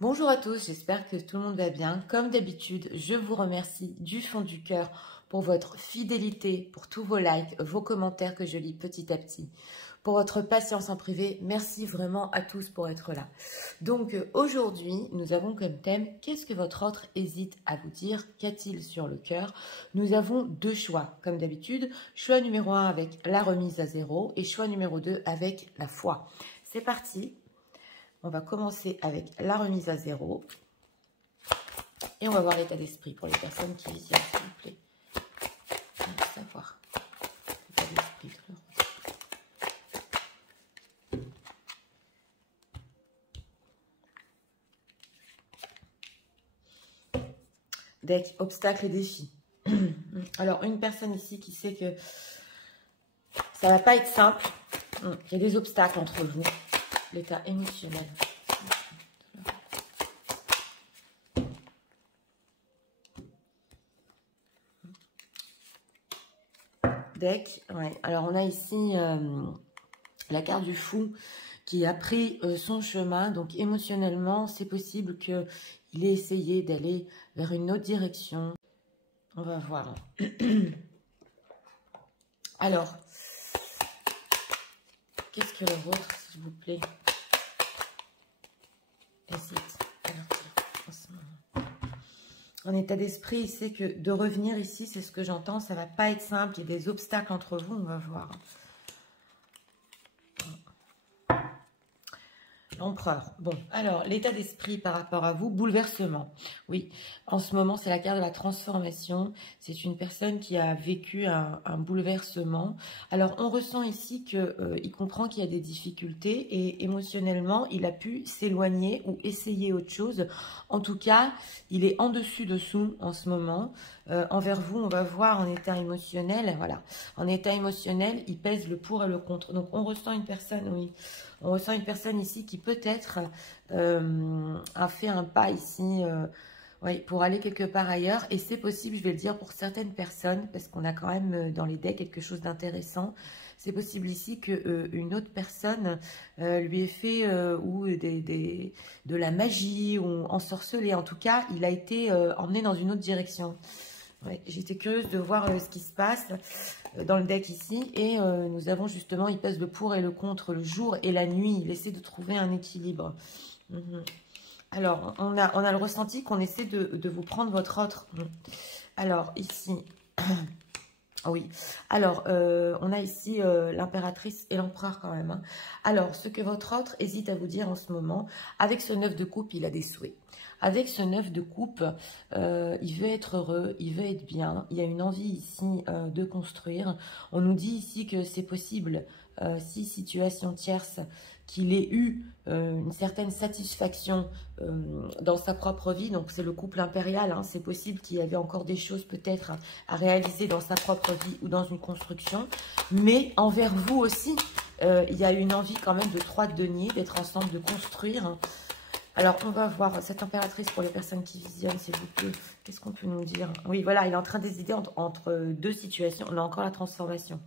Bonjour à tous, j'espère que tout le monde va bien. Comme d'habitude, je vous remercie du fond du cœur pour votre fidélité, pour tous vos likes, vos commentaires que je lis petit à petit, pour votre patience en privé. Merci vraiment à tous pour être là. Donc aujourd'hui, nous avons comme thème « Qu'est-ce que votre autre hésite à vous dire? Qu'a-t-il sur le cœur ?» Nous avons deux choix, comme d'habitude. Choix numéro 1 avec la remise à zéro et choix numéro 2 avec la foi. C'est parti. On va commencer avec la remise à zéro. Et on va voir l'état d'esprit pour les personnes qui visionnent, s'il vous plaît. On va savoir l'état d'esprit de leur... Deck, obstacles et défis. Alors, une personne ici qui sait que ça ne va pas être simple. Il y a des obstacles entre vous. L'état émotionnel. Deck, ouais. Alors on a ici la carte du fou qui a pris son chemin. Donc émotionnellement, c'est possible qu'il ait essayé d'aller vers une autre direction. On va voir. Alors, qu'est-ce que le vôtre, s'il vous plaît? Hésite. En état d'esprit, il sait que de revenir ici, c'est ce que j'entends, ça va pas être simple. Il y a des obstacles entre vous, on va voir. L'empereur. Bon, alors, l'état d'esprit par rapport à vous, bouleversement. Oui, en ce moment, c'est la carte de la transformation. C'est une personne qui a vécu un bouleversement. Alors, on ressent ici qu'il comprend qu'il y a des difficultés et émotionnellement, il a pu s'éloigner ou essayer autre chose. En tout cas, il est en dessus-dessous en ce moment. Envers vous, on va voir en état émotionnel. Voilà, en état émotionnel, il pèse le pour et le contre. Donc, on ressent une personne, oui. On ressent une personne ici qui peut-être a fait un pas ici oui, pour aller quelque part ailleurs. Et c'est possible, je vais le dire pour certaines personnes, parce qu'on a quand même dans les decks quelque chose d'intéressant. C'est possible ici qu'une autre personne lui ait fait de la magie ou ensorcelé. En tout cas, il a été emmené dans une autre direction. Ouais, j'étais curieuse de voir ce qui se passe dans le deck ici. Et nous avons justement, il pèse le pour et le contre, le jour et la nuit. Il essaie de trouver un équilibre. Alors, on a le ressenti qu'on essaie de vous prendre votre autre. Alors, ici... Oui, alors, on a ici l'impératrice et l'empereur quand même. Hein. Alors, ce que votre autre hésite à vous dire en ce moment, avec ce 9 de coupe, il a des souhaits. Avec ce 9 de coupe, il veut être heureux, il veut être bien. Il y a une envie ici de construire. On nous dit ici que c'est possible, si situation tierce, qu'il ait eu une certaine satisfaction dans sa propre vie. Donc, c'est le couple impérial. Hein. C'est possible qu'il y avait encore des choses peut-être à réaliser dans sa propre vie ou dans une construction. Mais envers vous aussi, il y a une envie quand même de 3 de denier, d'être ensemble, de construire. Alors, on va voir cette impératrice pour les personnes qui visionnent, s'il vous plaît. Qu'est-ce qu'on peut nous dire? Oui, voilà, il est en train d'hésiter entre deux situations. On a encore la transformation.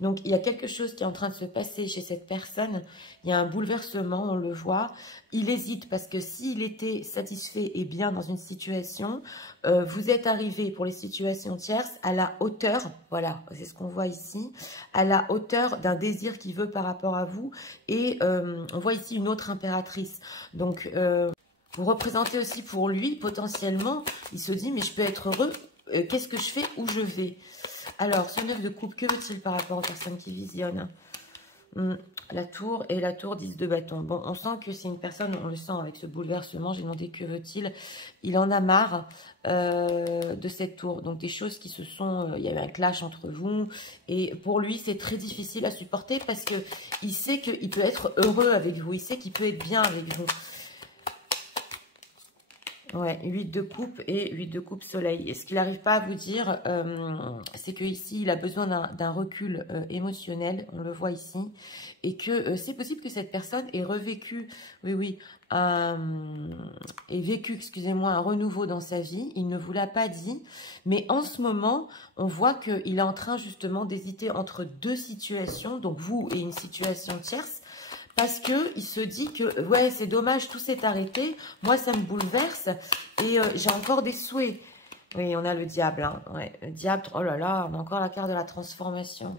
Donc, il y a quelque chose qui est en train de se passer chez cette personne. Il y a un bouleversement, on le voit. Il hésite parce que s'il était satisfait et bien dans une situation, vous êtes arrivé pour les situations tierces à la hauteur, voilà, c'est ce qu'on voit ici, à la hauteur d'un désir qu'il veut par rapport à vous. Et on voit ici une autre impératrice. Donc, vous représentez aussi pour lui, potentiellement, il se dit, mais je peux être heureux, qu'est-ce que je fais, où je vais? Alors, ce 9 de coupe, que veut-il par rapport aux personnes qui visionnent? La tour et la tour 10 de bâton. Bon, on sent que c'est une personne, on le sent avec ce bouleversement. J'ai demandé que veut-il. Il en a marre de cette tour. Donc, des choses qui se sont... il y avait un clash entre vous. Et pour lui, c'est très difficile à supporter parce qu'il sait qu'il peut être heureux avec vous. Il sait qu'il peut être bien avec vous. Ouais, 8 de coupe et 8 de coupe soleil. Et ce qu'il n'arrive pas à vous dire, c'est qu'ici, il a besoin d'un recul émotionnel, on le voit ici, et que c'est possible que cette personne ait revécu, ait vécu, excusez-moi, un renouveau dans sa vie. Il ne vous l'a pas dit, mais en ce moment, on voit qu'il est en train justement d'hésiter entre deux situations, donc vous et une situation tierce, parce que il se dit que, ouais, c'est dommage, tout s'est arrêté. Moi, ça me bouleverse et j'ai encore des souhaits. Oui, on a le diable. Hein. Ouais, le diable, oh là là, on a encore la carte de la transformation.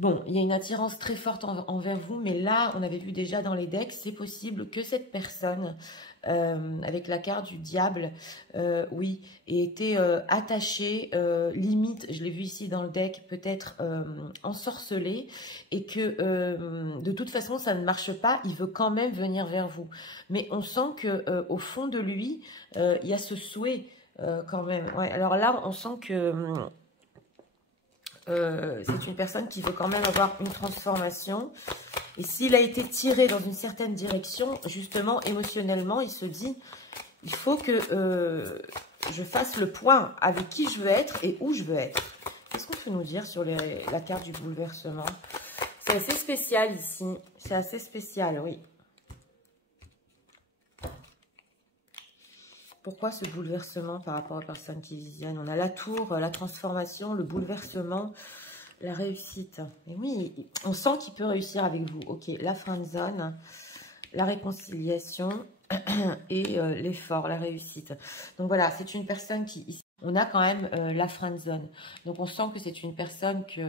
Bon, il y a une attirance très forte envers vous, mais là, on avait vu déjà dans les decks, c'est possible que cette personne, avec la carte du diable, oui, ait été attachée, limite, je l'ai vu ici dans le deck, peut-être ensorcelée, et que de toute façon, ça ne marche pas, il veut quand même venir vers vous. Mais on sent que au fond de lui, il y a ce souhait quand même. Ouais, alors là, on sent que... c'est une personne qui veut quand même avoir une transformation. Et s'il a été tiré dans une certaine direction, justement, émotionnellement, il se dit, il faut que je fasse le point avec qui je veux être et où je veux être. Qu'est-ce qu'on peut nous dire sur la carte du bouleversement? C'est assez spécial ici. C'est assez spécial, oui. Pourquoi ce bouleversement par rapport aux personnes qui visionnent? On a la tour, la transformation, le bouleversement, la réussite. Et oui, on sent qu'il peut réussir avec vous. Ok, la friend zone, la réconciliation et l'effort, la réussite. Donc voilà, c'est une personne qui... On a quand même la friend zone. Donc on sent que c'est une personne qui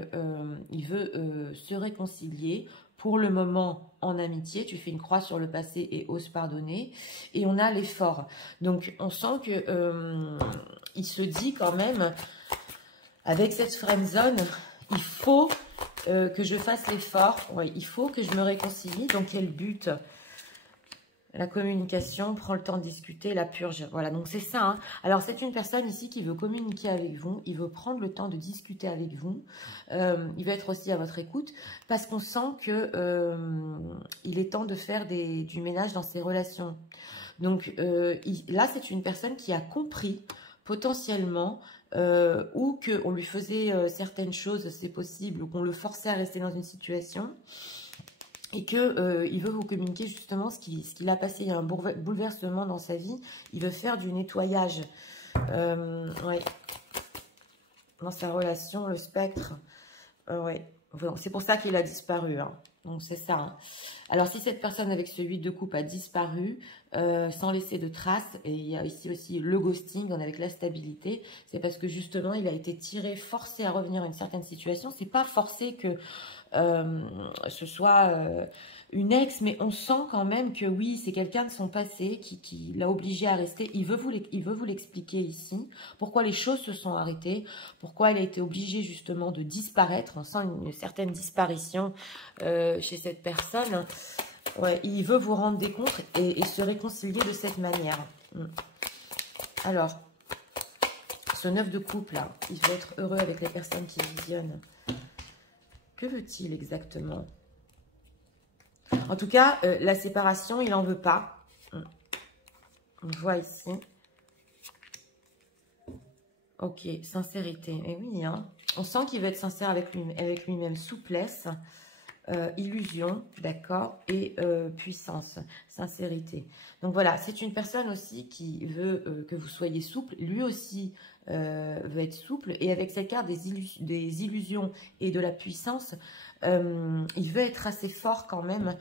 veut se réconcilier. Pour le moment, en amitié, tu fais une croix sur le passé et oses pardonner. Et on a l'effort. Donc, on sent que il se dit quand même, avec cette friendzone, il faut que je fasse l'effort. Ouais, il faut que je me réconcilie. Donc, quel but? La communication, prend le temps de discuter, la purge. Voilà, donc c'est ça. Hein. Alors, c'est une personne ici qui veut communiquer avec vous. Il veut prendre le temps de discuter avec vous. Il veut être aussi à votre écoute parce qu'on sent que il est temps de faire du ménage dans ses relations. Donc, là, c'est une personne qui a compris potentiellement ou qu'on lui faisait certaines choses, c'est possible, ou qu'on le forçait à rester dans une situation. Et qu'il veut vous communiquer justement ce qu'il a passé. Il y a un bouleversement dans sa vie. Il veut faire du nettoyage. Ouais. Dans sa relation, le spectre. Ouais. C'est pour ça qu'il a disparu. Hein. Donc, c'est ça. Hein. Alors, si cette personne avec ce 8 de coupe a disparu, sans laisser de traces, et il y a ici aussi le ghosting, avec la stabilité, c'est parce que justement, il a été tiré, forcé à revenir à une certaine situation. C'est pas forcé que ce soit une ex, mais on sent quand même que oui, c'est quelqu'un de son passé qui l'a obligé à rester. Il veut vous l'expliquer ici, pourquoi les choses se sont arrêtées, pourquoi il a été obligé justement de disparaître. On sent une certaine disparition chez cette personne. Ouais, il veut vous rendre des comptes et se réconcilier de cette manière. Alors, ce 9 de coupe là, il veut être heureux avec les personnes qui visionnent. Que veut-il exactement? En tout cas, la séparation, il n'en veut pas. On voit ici. Ok, sincérité. Et oui, hein. On sent qu'il veut être sincère avec lui-même. Souplesse, illusion, d'accord, et puissance, sincérité. Donc voilà, c'est une personne aussi qui veut que vous soyez souple. Lui aussi veut être souple. Et avec cette carte des illusions et de la puissance, il veut être assez fort quand même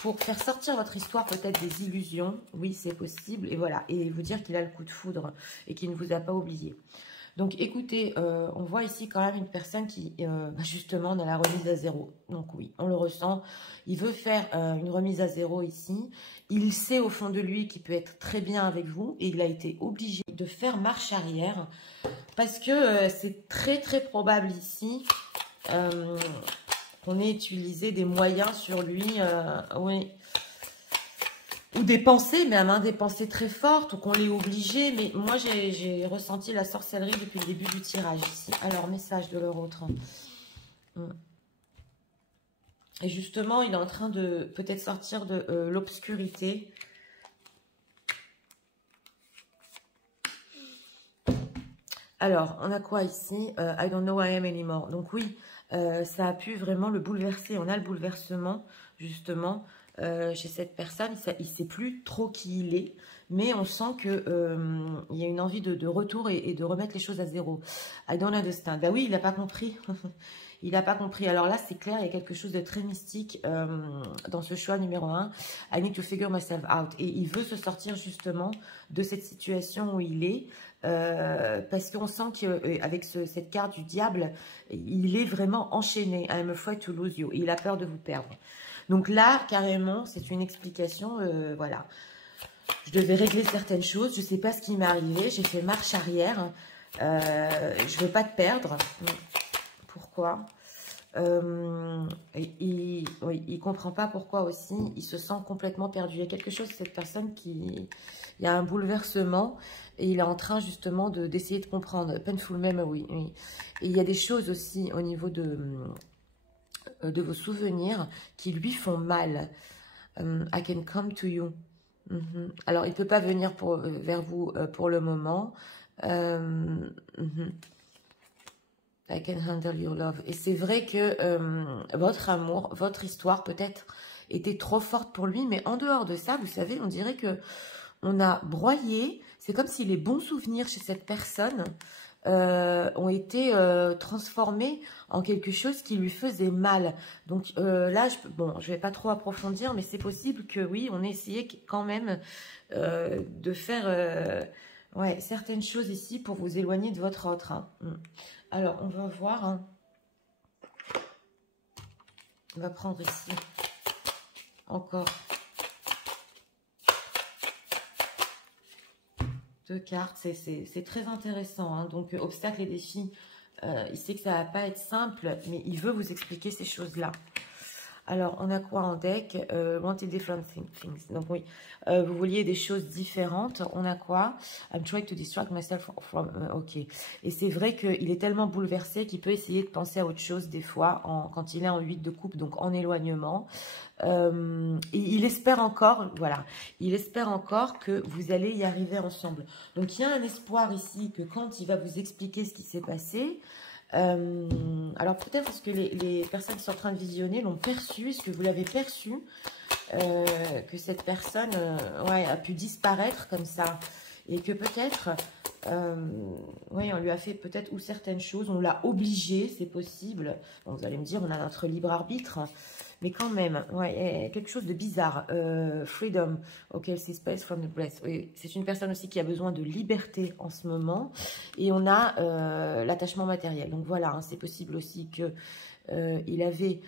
pour faire sortir votre histoire peut-être des illusions. Oui, c'est possible. Et voilà, et vous dire qu'il a le coup de foudre et qu'il ne vous a pas oublié. Donc, écoutez, on voit ici quand même une personne qui, justement, dans la remise à zéro. Donc, oui, on le ressent. Il veut faire une remise à zéro ici. Il sait au fond de lui qu'il peut être très bien avec vous. Et il a été obligé de faire marche arrière. Parce que c'est très, très probable ici qu'on ait utilisé des moyens sur lui. Oui. Ou des pensées, même hein, des pensées très fortes, ou qu'on l'ait obligé. Mais moi, j'ai ressenti la sorcellerie depuis le début du tirage ici. Alors, message de leur autre. Et justement, il est en train de peut-être sortir de l'obscurité. Alors, on a quoi ici? I don't know who I am anymore. Donc oui, ça a pu vraiment le bouleverser. On a le bouleversement, justement. Chez cette personne, il ne sait plus trop qui il est, mais on sent qu'il y a une envie de retour et de remettre les choses à zéro. I don't understand. Ben oui, il n'a pas compris. Il n'a pas compris. Alors là, c'est clair, il y a quelque chose de très mystique dans ce choix numéro 1. I need to figure myself out. Et il veut se sortir justement de cette situation où il est. Parce qu'on sent qu'avec cette carte du diable, il est vraiment enchaîné. I'm afraid to lose you. Et il a peur de vous perdre. Donc là, carrément, c'est une explication. Voilà. Je devais régler certaines choses. Je ne sais pas ce qui m'est arrivé. J'ai fait marche arrière. Je ne veux pas te perdre. Pourquoi? Il ne comprend pas pourquoi aussi. Il se sent complètement perdu. Il y a quelque chose, cette personne qui... Il y a un bouleversement et il est en train justement d'essayer de comprendre. Painful memory, oui. Et il y a des choses aussi au niveau de vos souvenirs qui lui font mal. I can come to you. Alors, il ne peut pas venir vers vous pour le moment. I can handle your love. Et c'est vrai que votre amour, votre histoire peut-être était trop forte pour lui. Mais en dehors de ça, vous savez, on dirait que on a broyé. C'est comme si les bons souvenirs chez cette personne ont été transformés en quelque chose qui lui faisait mal. Donc là, je vais pas trop approfondir, mais c'est possible que oui, on ait essayé quand même de faire ouais, certaines choses ici pour vous éloigner de votre autre. Hein. Alors, on va voir. Hein. On va prendre ici encore 2 cartes. C'est très intéressant. Hein. Donc, obstacles et défis. Il sait que ça va pas être simple, mais il veut vous expliquer ces choses-là. Alors, on a quoi en deck? Wanted different things. Donc, oui, vous vouliez des choses différentes. On a quoi? I'm trying to distract myself from... ok. Et c'est vrai qu'il est tellement bouleversé qu'il peut essayer de penser à autre chose des fois quand il est en 8 de coupe, donc en éloignement. Et il espère encore, voilà, il espère encore que vous allez y arriver ensemble. Donc, il y a un espoir ici que quand il va vous expliquer ce qui s'est passé... alors peut-être parce que les personnes qui sont en train de visionner l'ont perçu, est-ce que vous l'avez perçu que cette personne ouais, a pu disparaître comme ça et que peut-être oui, on lui a fait peut-être ou certaines choses, on l'a obligé, c'est possible. Bon, vous allez me dire, on a notre libre arbitre, mais quand même, ouais, quelque chose de bizarre. Freedom, ok, c'est space from the breath. Oui, c'est une personne aussi qui a besoin de liberté en ce moment. Et on a l'attachement matériel. Donc voilà, hein, c'est possible aussi que il avait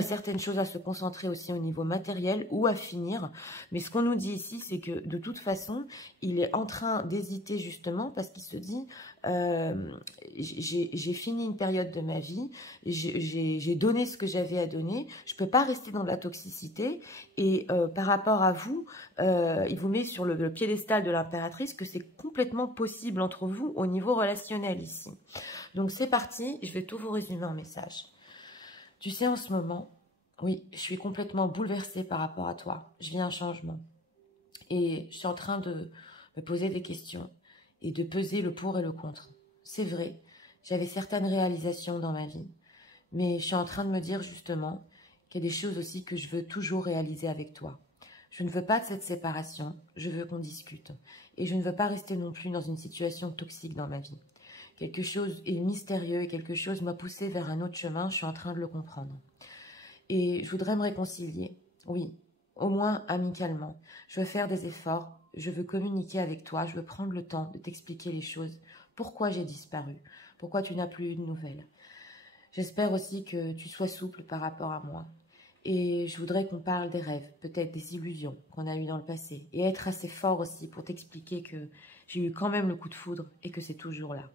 certaines choses à se concentrer aussi au niveau matériel ou à finir. Mais ce qu'on nous dit ici, c'est que de toute façon, il est en train d'hésiter justement parce qu'il se dit j'ai fini une période de ma vie, j'ai donné ce que j'avais à donner, je ne peux pas rester dans de la toxicité. Et par rapport à vous, il vous met sur le piédestal de l'impératrice que c'est complètement possible entre vous au niveau relationnel ici. Donc c'est parti, je vais tout vous résumer en message. Tu sais, en ce moment, oui, je suis complètement bouleversée par rapport à toi. Je vis un changement. Et je suis en train de me poser des questions et de peser le pour et le contre. C'est vrai, j'avais certaines réalisations dans ma vie. Mais je suis en train de me dire justement qu'il y a des choses aussi que je veux toujours réaliser avec toi. Je ne veux pas de cette séparation, je veux qu'on discute. Et je ne veux pas rester non plus dans une situation toxique dans ma vie. Quelque chose est mystérieux et quelque chose m'a poussé vers un autre chemin, je suis en train de le comprendre. Et je voudrais me réconcilier, oui, au moins amicalement. Je veux faire des efforts, je veux communiquer avec toi, je veux prendre le temps de t'expliquer les choses. Pourquoi j'ai disparu? Pourquoi tu n'as plus eu de nouvelles? J'espère aussi que tu sois souple par rapport à moi. Et je voudrais qu'on parle des rêves, peut-être des illusions qu'on a eues dans le passé. Et être assez fort aussi pour t'expliquer que j'ai eu quand même le coup de foudre et que c'est toujours là.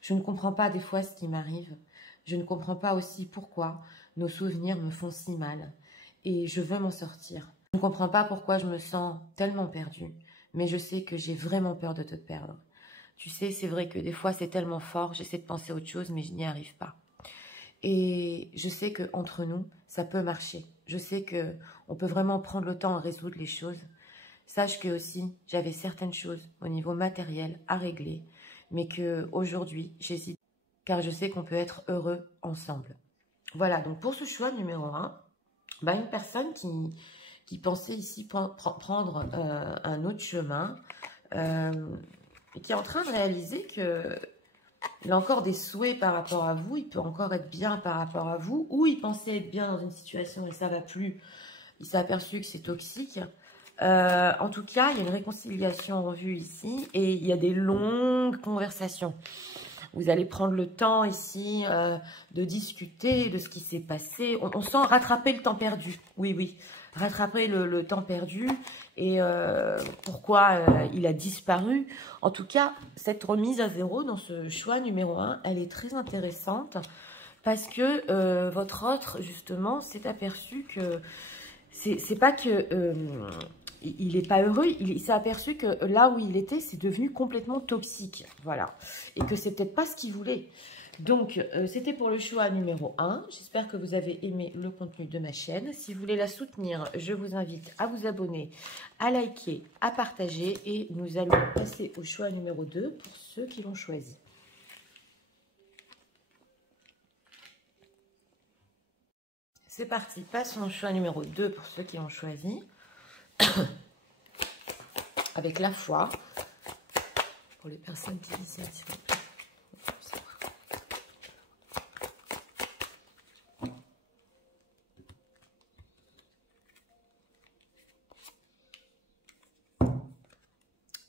Je ne comprends pas des fois ce qui m'arrive. Je ne comprends pas aussi pourquoi nos souvenirs me font si mal. Et je veux m'en sortir. Je ne comprends pas pourquoi je me sens tellement perdue. Mais je sais que j'ai vraiment peur de te perdre. Tu sais, c'est vrai que des fois c'est tellement fort, j'essaie de penser à autre chose, mais je n'y arrive pas. Et je sais qu'entre nous, ça peut marcher. Je sais qu'on peut vraiment prendre le temps à résoudre les choses. Sache que aussi, j'avais certaines choses au niveau matériel à régler, mais qu'aujourd'hui, j'hésite, car je sais qu'on peut être heureux ensemble. Voilà, donc pour ce choix numéro 1, bah une personne qui pensait ici prendre un autre chemin, et qui est en train de réaliser que Il a encore des souhaits par rapport à vous. Il peut encore être bien par rapport à vous. Ou il pensait être bien dans une situation et ça ne va plus. Il s'est aperçu que c'est toxique. En tout cas, il y a une réconciliation en vue ici. Et il y a des longues conversations. Vous allez prendre le temps ici de discuter de ce qui s'est passé. On sent rattraper le temps perdu. Oui, oui. Rattraper le temps perdu et pourquoi il a disparu. En tout cas, cette remise à zéro dans ce choix numéro 1, elle est très intéressante parce que votre autre, justement, s'est aperçu que c'est pas que il n'est pas heureux, il s'est aperçu que là où il était, c'est devenu complètement toxique. Voilà. Et que c'est peut-être pas ce qu'il voulait. Donc, c'était pour le choix numéro 1. J'espère que vous avez aimé le contenu de ma chaîne. Si vous voulez la soutenir, je vous invite à vous abonner, à liker, à partager. Et nous allons passer au choix numéro 2 pour ceux qui l'ont choisi. C'est parti, passons au choix numéro 2 pour ceux qui ont choisi. Avec la foi. Pour les personnes qui disent ça, s'il vous plaît.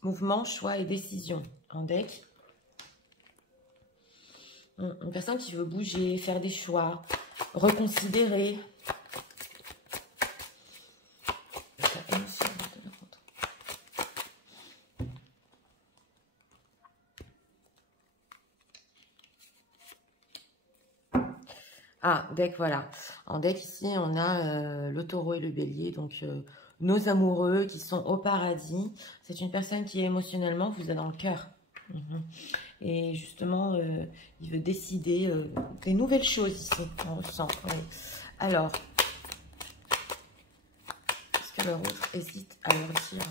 Mouvement, choix et décision en deck. Une personne qui veut bouger, faire des choix, reconsidérer. Ah, deck, voilà. En deck, ici, on a le taureau et le bélier. Donc, nos amoureux qui sont au paradis. C'est une personne qui, émotionnellement, vous a dans le cœur. Et justement, il veut décider des nouvelles choses ici. On ressent. Oui. Alors, est-ce que leur autre hésite à leur dire ?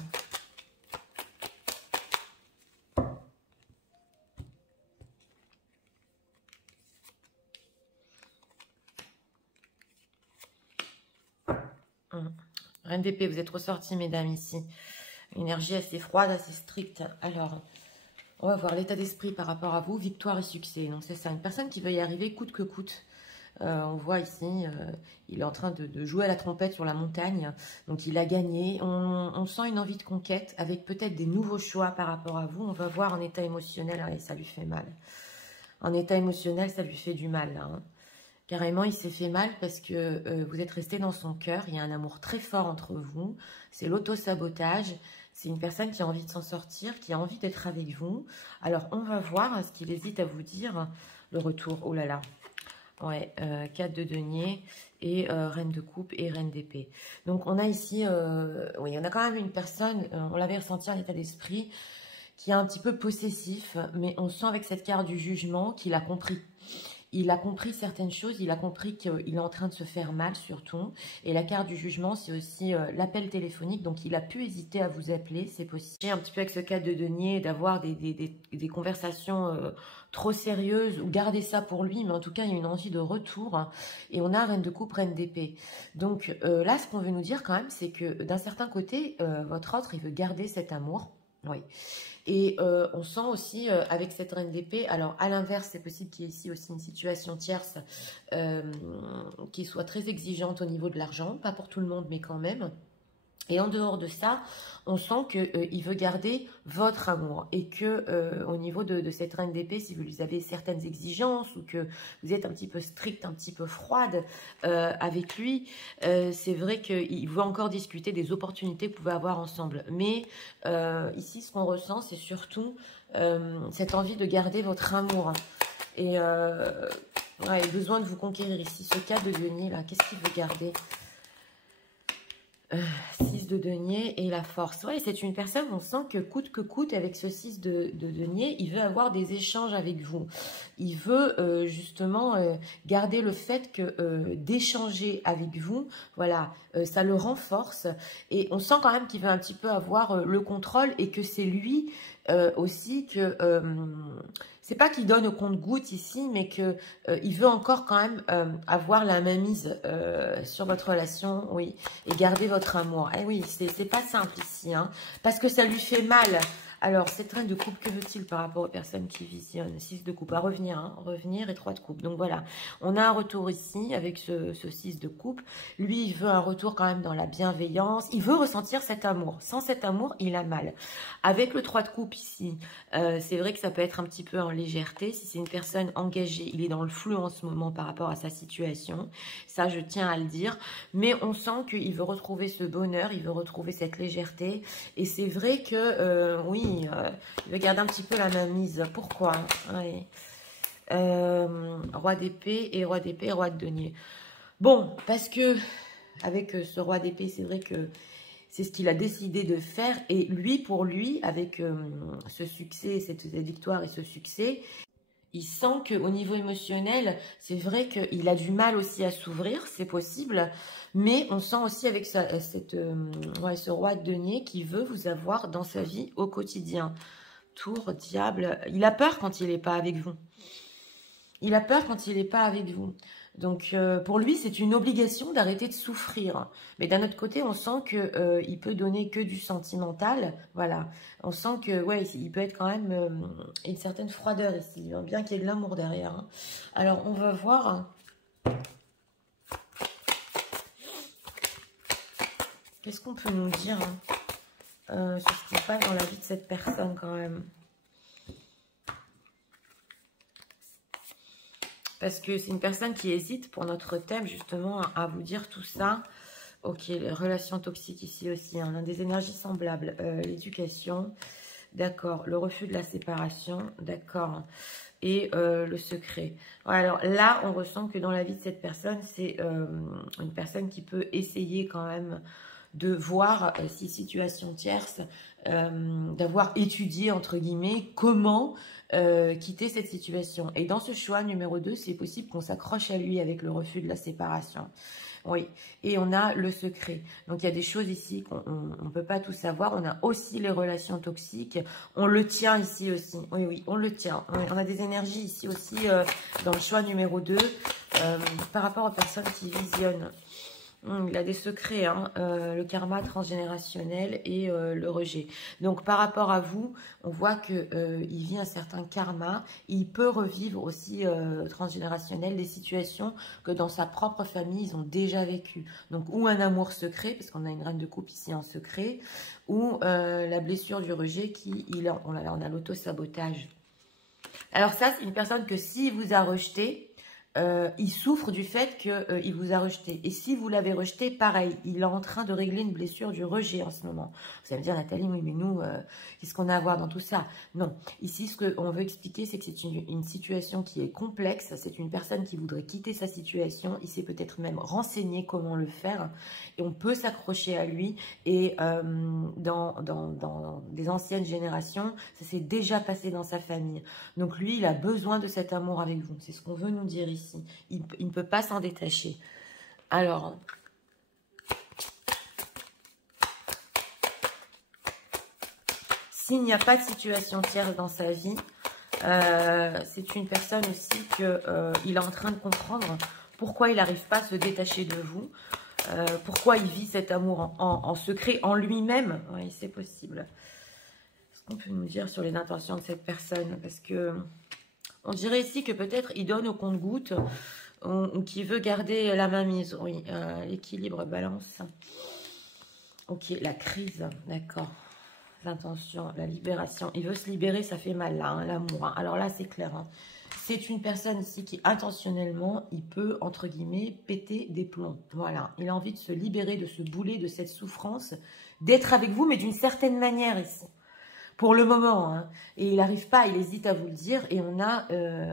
Reine d'épée, vous êtes ressortis, mesdames, ici. Énergie assez froide, assez stricte. Alors, on va voir l'état d'esprit par rapport à vous. Victoire et succès. Donc, c'est ça. Une personne qui veut y arriver coûte que coûte. On voit ici, il est en train de jouer à la trompette sur la montagne. Donc, il a gagné. On sent une envie de conquête avec peut-être des nouveaux choix par rapport à vous. On va voir en état émotionnel. Allez, ça lui fait mal. En état émotionnel, ça lui fait du mal, là, hein. Carrément, il s'est fait mal parce que vous êtes resté dans son cœur. Il y a un amour très fort entre vous. C'est l'auto-sabotage. C'est une personne qui a envie de s'en sortir, qui a envie d'être avec vous. Alors, on va voir ce qu'il hésite à vous dire. Le retour, oh là là. Ouais, 4 de denier et reine de coupe et reine d'épée. Donc, on a ici, oui, on a quand même une personne, on l'avait ressenti en état d'esprit, qui est un petit peu possessif. Mais on sent avec cette carte du jugement qu'il a compris. Il a compris certaines choses, il a compris qu'il est en train de se faire mal surtout. Et la carte du jugement, c'est aussi l'appel téléphonique. Donc, il a pu hésiter à vous appeler, c'est possible. Un petit peu avec ce 4 de denier, d'avoir des conversations trop sérieuses ou garder ça pour lui. Mais en tout cas, il y a une envie de retour. Hein. Et on a reine de coupe, reine d'épée. Donc là, ce qu'on veut nous dire quand même, c'est que d'un certain côté, votre autre, il veut garder cet amour. Oui. Et on sent aussi avec cette reine d'épée, alors à l'inverse, c'est possible qu'il y ait ici aussi une situation tierce qui soit très exigeante au niveau de l'argent, pas pour tout le monde, mais quand même. Et en dehors de ça, on sent qu'il veut garder votre amour et que au niveau de cette reine d'épée, si vous lui avez certaines exigences ou que vous êtes un petit peu stricte, un petit peu froide avec lui, c'est vrai qu'il veut encore discuter des opportunités que vous pouvez avoir ensemble. Mais ici, ce qu'on ressent, c'est surtout cette envie de garder votre amour. Et ouais, besoin de vous conquérir ici. Ce cas de denier, là, qu'est-ce qu'il veut garder ? 6 de denier et la force. Ouais, c'est une personne, on sent que coûte, avec ce 6 de denier, il veut avoir des échanges avec vous. Il veut justement garder le fait que d'échanger avec vous, voilà, ça le renforce. Et on sent quand même qu'il veut un petit peu avoir le contrôle et que c'est lui aussi que... c'est pas qu'il donne au compte-gouttes ici, mais que il veut encore quand même avoir la mainmise sur votre relation, oui, et garder votre amour. Eh oui, c'est pas simple ici, hein, parce que ça lui fait mal Alors, cette reine de coupe, que veut-il par rapport aux personnes qui visionnent? 6 de coupe, à revenir, hein, revenir et 3 de coupe. Donc voilà, on a un retour ici avec ce 6 de coupe. Lui, il veut un retour quand même dans la bienveillance. Il veut ressentir cet amour. Sans cet amour, il a mal. Avec le 3 de coupe ici, c'est vrai que ça peut être un petit peu en légèreté. Si c'est une personne engagée, il est dans le flou en ce moment par rapport à sa situation. Ça, je tiens à le dire. Mais on sent qu'il veut retrouver ce bonheur, il veut retrouver cette légèreté. Et c'est vrai que, oui, il veut garder un petit peu la mainmise. Pourquoi? Ouais. Roi d'épée et roi d'épée, roi de denier. Bon, parce que avec ce roi d'épée, c'est vrai que c'est ce qu'il a décidé de faire. Et lui, pour lui, avec ce succès, cette victoire et ce succès, il sent qu'au niveau émotionnel, c'est vrai qu'il a du mal aussi à s'ouvrir, c'est possible. Mais on sent aussi avec ce roi de denier qui veut vous avoir dans sa vie au quotidien. Tour, diable, il a peur quand il n'est pas avec vous. Il a peur quand il n'est pas avec vous. Donc, pour lui, c'est une obligation d'arrêter de souffrir. Mais d'un autre côté, on sent qu'il peut donner que du sentimental. Voilà. On sent que, ouais, il peut être quand même une certaine froideur ici, hein, bien qu'il y ait de l'amour derrière. Hein. Alors, on va voir. Qu'est-ce qu'on peut nous dire sur ce qui se passe dans la vie de cette personne, quand même? Parce que c'est une personne qui hésite pour notre thème, justement, à vous dire tout ça. Ok, les relations toxiques ici aussi. Hein, on a des énergies semblables. L'éducation, d'accord. Le refus de la séparation, d'accord. Et le secret. Alors là, on ressent que dans la vie de cette personne, c'est une personne qui peut essayer quand même de voir si situation tierce, d'avoir étudié, entre guillemets, comment quitter cette situation. Et dans ce choix numéro 2, c'est possible qu'on s'accroche à lui avec le refus de la séparation. Oui, et on a le secret. Donc, il y a des choses ici qu'on ne peut pas tout savoir. On a aussi les relations toxiques. On le tient ici aussi. Oui, oui, on le tient. On a des énergies ici aussi dans le choix numéro 2 par rapport aux personnes qui visionnent. Il a des secrets, hein, le karma transgénérationnel et le rejet. Donc, par rapport à vous, on voit qu'il vit un certain karma. Il peut revivre aussi transgénérationnel des situations que dans sa propre famille, ils ont déjà vécues. Donc, ou un amour secret, parce qu'on a une reine de coupe ici en secret, ou la blessure du rejet on a l'auto-sabotage. Alors ça, c'est une personne que s'il vous a rejeté, il souffre du fait qu'il vous a rejeté. Et si vous l'avez rejeté, pareil, il est en train de régler une blessure du rejet en ce moment. Vous allez me dire, Nathalie, oui, mais nous, qu'est-ce qu'on a à voir dans tout ça? Non, ici, ce qu'on veut expliquer, c'est que c'est une situation qui est complexe. C'est une personne qui voudrait quitter sa situation. Il s'est peut-être même renseigné comment le faire. Et on peut s'accrocher à lui. Et dans des anciennes générations, ça s'est déjà passé dans sa famille. Donc lui, il a besoin de cet amour avec vous. C'est ce qu'on veut nous dire ici. Il ne peut pas s'en détacher. Alors, s'il n'y a pas de situation tierce dans sa vie, c'est une personne aussi qu'il est en train de comprendre pourquoi il n'arrive pas à se détacher de vous, pourquoi il vit cet amour en secret, en lui-même. Oui, c'est possible. Qu'est-ce qu'on peut nous dire sur les intentions de cette personne? Parce que on dirait ici que peut-être il donne au compte-gouttes ou qu'il veut garder la mainmise. Oui, l'équilibre, balance. Ok, la crise, d'accord. L'intention, la libération. Il veut se libérer, ça fait mal là, hein, l'amour. Hein. Alors là, c'est clair. Hein. C'est une personne ici qui, intentionnellement, il peut, entre guillemets, péter des plombs. Voilà, il a envie de se libérer de ce boulet, de cette souffrance, d'être avec vous, mais d'une certaine manière ici. Pour le moment, hein. Et il n'arrive pas, il hésite à vous le dire, et on a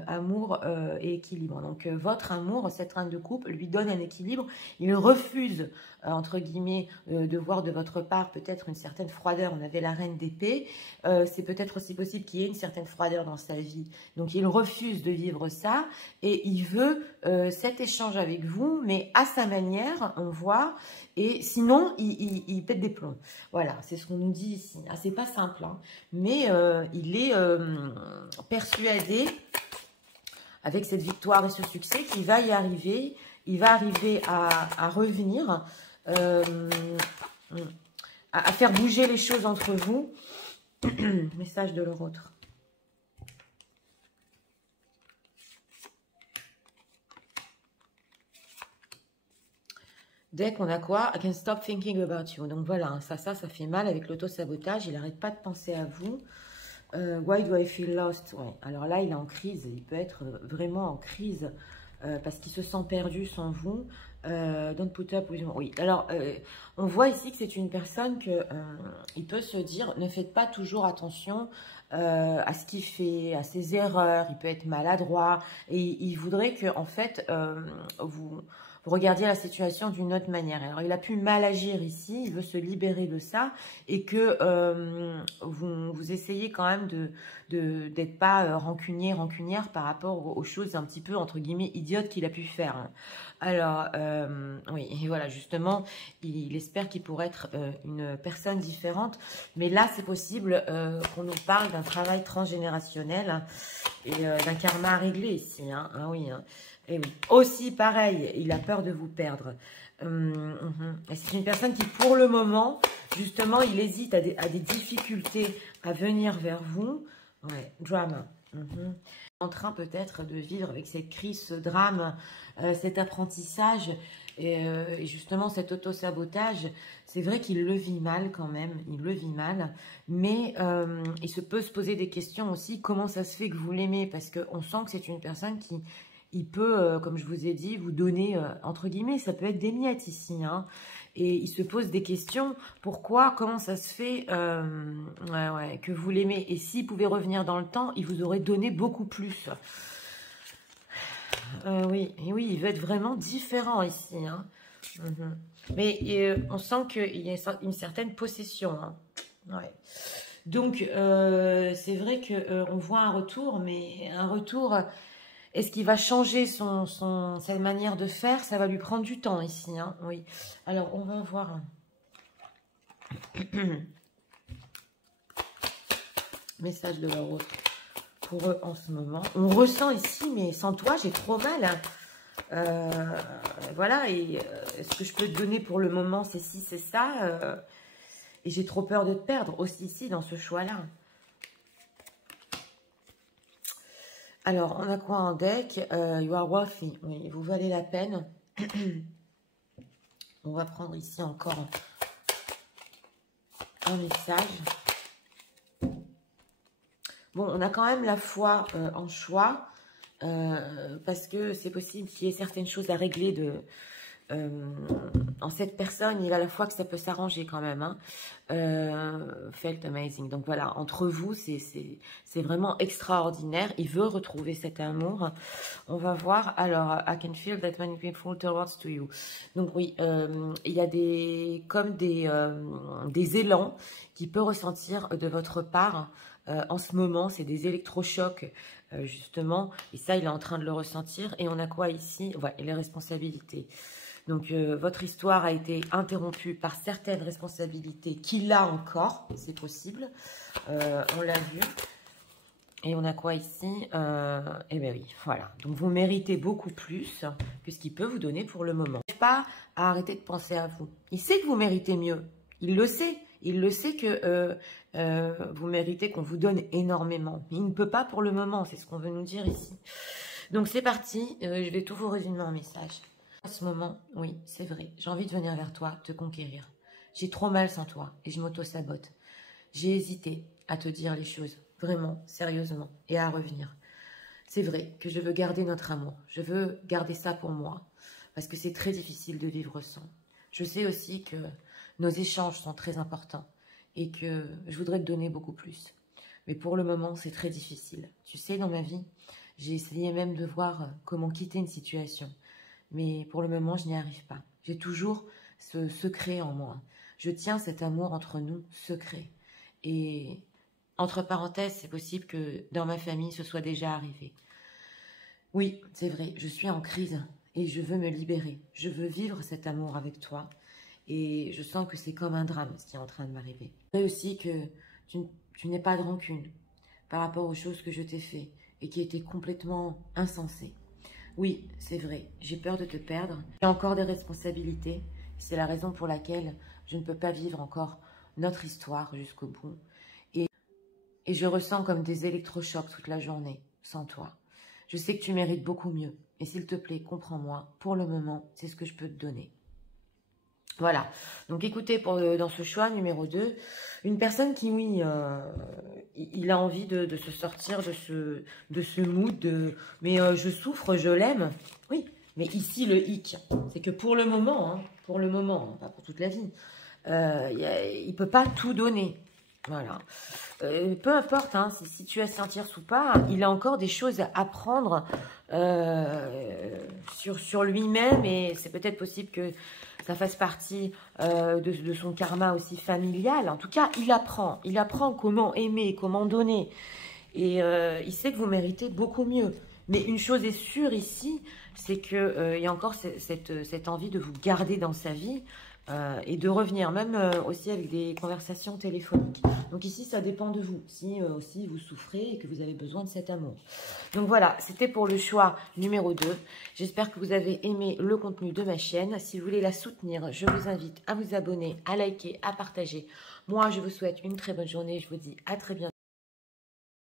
amour et équilibre. Donc votre amour, cette reine de coupe, lui donne un équilibre. Il refuse, entre guillemets, de voir de votre part peut-être une certaine froideur. On avait la reine d'épée, c'est peut-être aussi possible qu'il y ait une certaine froideur dans sa vie. Donc il refuse de vivre ça, et il veut cet échange avec vous, mais à sa manière, on voit, et sinon, il pète des plombs. Voilà, c'est ce qu'on nous dit ici. Ah, c'est pas simple, hein. Mais il est persuadé, avec cette victoire et ce succès, qu'il va y arriver. Il va arriver à revenir, à faire bouger les choses entre vous. Message de leur autre. Deck, on a quoi? I can stop thinking about you. Donc voilà, hein, ça fait mal avec l'auto-sabotage. Il n'arrête pas de penser à vous. Why do I feel lost? Ouais. Alors là, il est en crise. Il peut être vraiment en crise parce qu'il se sent perdu sans vous. Don't put up with... Oui, alors on voit ici que c'est une personne que il peut se dire, ne faites pas toujours attention à ce qu'il fait, à ses erreurs. Il peut être maladroit et il voudrait que, en fait, vous regardiez la situation d'une autre manière. Alors, il a pu mal agir ici, il veut se libérer de ça et que vous essayez quand même d'être pas rancunière par rapport aux choses un petit peu, entre guillemets, idiotes qu'il a pu faire. Hein. Alors, oui, et voilà, justement, il espère qu'il pourrait être une personne différente. Mais là, c'est possible qu'on nous parle d'un travail transgénérationnel et d'un karma à régler ici. Hein. Ah oui, hein. Et oui. Aussi, pareil, il a peur de vous perdre. C'est une personne qui, pour le moment, justement, il hésite à des difficultés à venir vers vous. Ouais, drama. En train peut-être de vivre avec cette crise, ce drame, cet apprentissage et justement cet auto-sabotage. C'est vrai qu'il le vit mal quand même, il le vit mal, mais il se peut se poser des questions aussi, comment ça se fait que vous l'aimez, parce qu'on sent que c'est une personne qui... Il peut, comme je vous ai dit, vous donner, entre guillemets, ça peut être des miettes ici. Hein, et il se pose des questions. Pourquoi, comment ça se fait que vous l'aimez? Et s'il pouvait revenir dans le temps, il vous aurait donné beaucoup plus. Oui, il veut être vraiment différent ici. Hein. Mais on sent qu'il y a une certaine possession. Hein. Ouais. Donc, c'est vrai qu'on voit un retour, mais un retour... Est-ce qu'il va changer cette manière de faire? Ça va lui prendre du temps ici. Hein, oui. Alors, on va voir. Message de leur autre pour eux en ce moment. On ressent ici, mais sans toi, j'ai trop mal. Voilà. Et ce que je peux te donner pour le moment, c'est ci, c'est ça. Et j'ai trop peur de te perdre aussi ici, dans ce choix-là. Alors, on a quoi en deck? You are worthy. Oui, vous valez la peine. On va prendre ici encore un message. Bon, on a quand même la foi en choix. Parce que c'est possible qu'il y ait certaines choses à régler en cette personne. Il a la foi que ça peut s'arranger quand même. Hein. Felt amazing. Donc voilà, entre vous, c'est vraiment extraordinaire. Il veut retrouver cet amour. On va voir. Alors, I can feel that many people towards to you. Donc oui, il y a des élans qu'il peut ressentir de votre part. En ce moment, c'est des électrochocs, justement. Et ça, il est en train de le ressentir. Et on a quoi ici? Ouais, les responsabilités. Donc, votre histoire a été interrompue par certaines responsabilités qu'il a encore, c'est possible. On l'a vu. Et on a quoi ici? Eh bien oui, voilà. Donc, vous méritez beaucoup plus que ce qu'il peut vous donner pour le moment. Il n'arrive pas à arrêter de penser à vous. Il sait que vous méritez mieux. Il le sait. Il le sait que vous méritez qu'on vous donne énormément. Mais il ne peut pas pour le moment. C'est ce qu'on veut nous dire ici. Donc, c'est parti. Je vais tout vous résumer en message. En ce moment, oui, c'est vrai, j'ai envie de venir vers toi, te conquérir. J'ai trop mal sans toi et je m'auto-sabote. J'ai hésité à te dire les choses, vraiment, sérieusement, et à revenir. C'est vrai que je veux garder notre amour, je veux garder ça pour moi, parce que c'est très difficile de vivre sans. Je sais aussi que nos échanges sont très importants et que je voudrais te donner beaucoup plus. Mais pour le moment, c'est très difficile. Tu sais, dans ma vie, j'ai essayé même de voir comment quitter une situation. Mais pour le moment, je n'y arrive pas. J'ai toujours ce secret en moi. Je tiens cet amour entre nous secret. Et entre parenthèses, c'est possible que dans ma famille, ce soit déjà arrivé. Oui, c'est vrai, je suis en crise et je veux me libérer. Je veux vivre cet amour avec toi. Et je sens que c'est comme un drame ce qui est en train de m'arriver. Je sais aussi que tu n'es pas de rancune par rapport aux choses que je t'ai fait et qui étaient complètement insensées. Oui, c'est vrai, j'ai peur de te perdre. J'ai encore des responsabilités. C'est la raison pour laquelle je ne peux pas vivre encore notre histoire jusqu'au bout. Et Et je ressens comme des électrochocs toute la journée, sans toi. Je sais que tu mérites beaucoup mieux. Et s'il te plaît, comprends-moi. Pour le moment, c'est ce que je peux te donner. Voilà. Donc, écoutez, dans ce choix numéro 2, une personne qui, oui, il a envie de se sortir de ce mood. Mais je souffre, je l'aime. Oui, mais ici, le hic, c'est que pour le moment, pas pour toute la vie, il ne peut pas tout donner. Voilà. Peu importe si tu as sentir ou pas, il a encore des choses à apprendre sur lui-même et c'est peut-être possible que ça fasse partie de son karma aussi familial. En tout cas, il apprend comment aimer, comment donner. Et il sait que vous méritez beaucoup mieux. Mais une chose est sûre ici, c'est qu'il y a encore cette envie de vous garder dans sa vie et de revenir, même aussi avec des conversations téléphoniques. Donc ici, ça dépend de vous, si aussi vous souffrez et que vous avez besoin de cet amour. Donc voilà, c'était pour le choix numéro 2. J'espère que vous avez aimé le contenu de ma chaîne. Si vous voulez la soutenir, je vous invite à vous abonner, à liker, à partager. Moi, je vous souhaite une très bonne journée. Je vous dis à très bientôt.